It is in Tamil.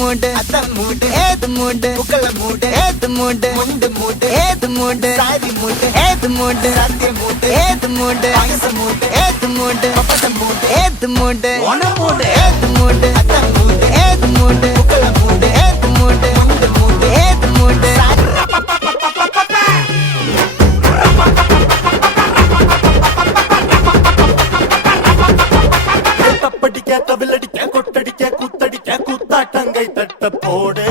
மூடு அதான் மூடு ஏது மூடு புகழ மூடு ஏது மூடு முண்டு மூடு ஏது மூடு சாரி மூடு ஏது மூடு சத்திய மூடு ஏது மூடு ஆயச மூடு ஏது மூடு பப்பட்ட மூடு ஏது மூடு ஒன மூடு ஏது மூடு அதான் மூடு ஏது மூடு புகழ மூடு ஏது மூடு முண்டு மூடு ஏது மூடு தப்படிக்க தவிலடிக்க கொட்டடிக்க குத்தடிக்க குத்தாட்டங்கை தட்ட போடு